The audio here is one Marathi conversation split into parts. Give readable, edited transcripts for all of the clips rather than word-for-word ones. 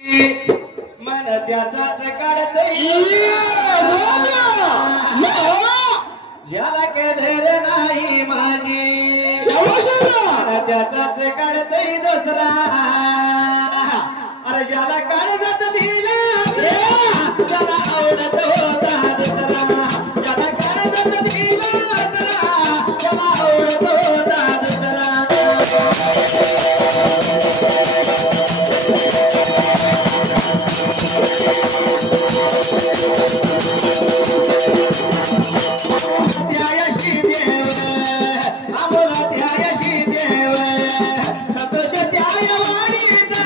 मन त्याचाच काढतय ज्याला कदर नाही माझी मन त्याचाच काढतय दुसरा अरे ज्याला काळजात दिला त्याला आवडत होता दुसरा ज्याला काळजात दिला त्याला आवडत होता दुसरा त्यायशी देव आम्हाला त्यायशी देव संतोष त्याय वाडीचा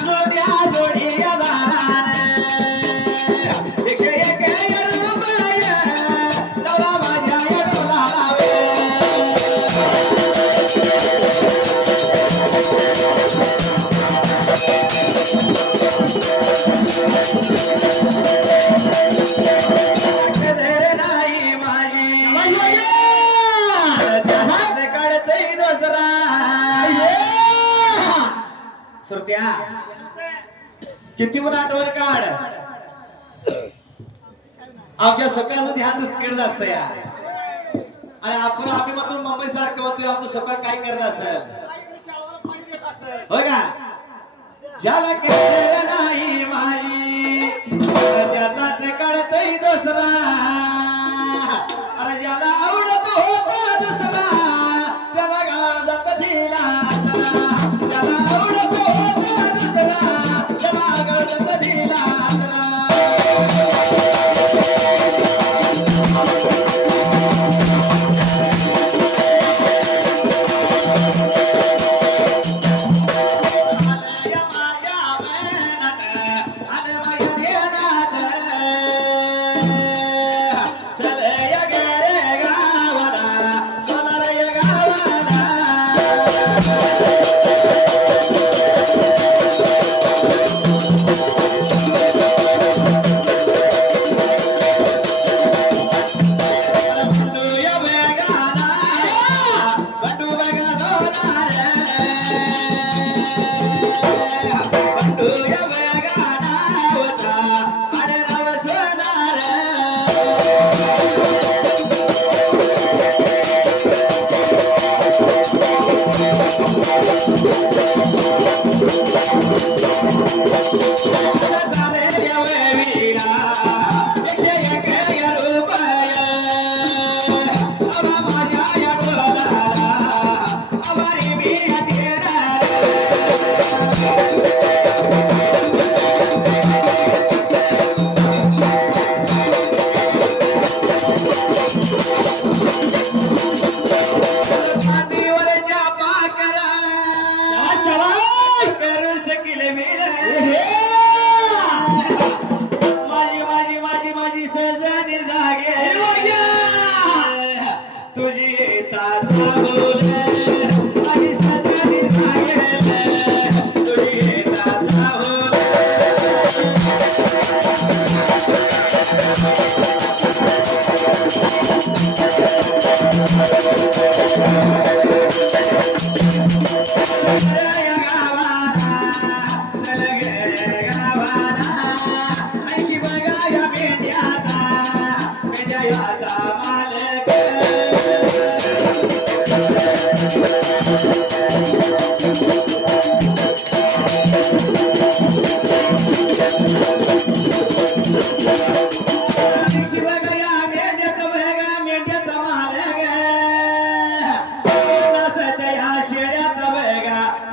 जोड्या जोडिया दारान 101 रुपये लावला माझ्या या डोलावे श्रोत्या किती पण आठवण काढ आमच्या सकाळचं ध्यान दुसरीकडे असतं या आणि आपण आम्ही मात्र मुंबई सारखं म्हणतोय आमचं सकाळ काय करत असेल हो का ज्याला केलं नाही माझी त्याचाच काढतय दुसरा अरे ज्याला आवडत होता दुसरा त्याला गाळजात दिला ज्याला आवडत होता दुसरा त्याला गाळजात दिला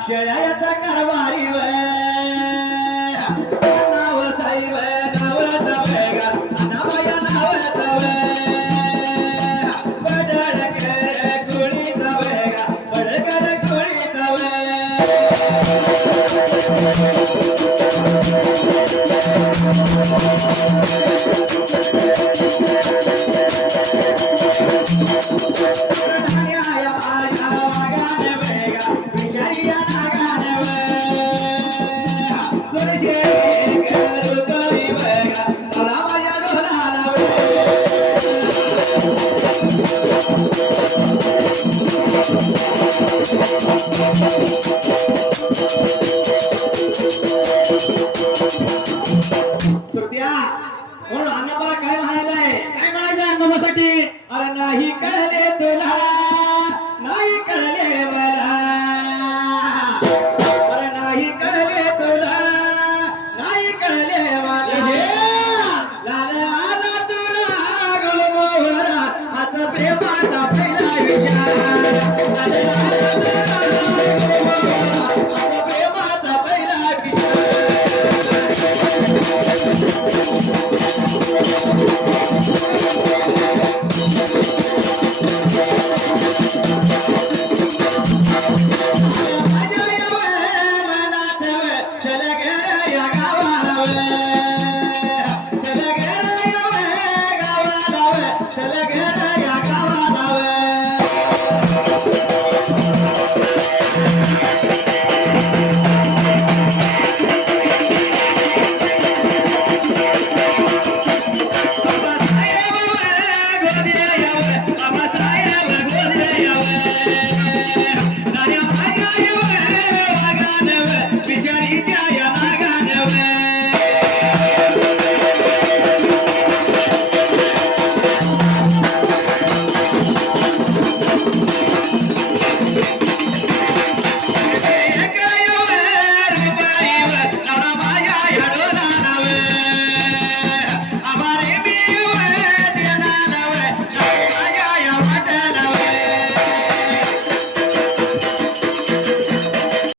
शेळ्याचा कारभारी नाव साहेब नावाचा वेगा नावया नावाचा पडळकर कुळीचा वेगा पडळकर कुळीचा श्रुत्या म्हणून अण्णा मला काय म्हणायचंय काय म्हणायचं अण्णासाठी? अरे नाही कळले तुला नाही कळले मला अरे नाही कळले तुला नाही कळले मला लाल आला तुला गुलमोहरा आज प्रेमाचा पहिला विचार लाल आला तुला गुलमोहरा आज प्रेमाचा पहिला विचार मनात चल घर या गावाला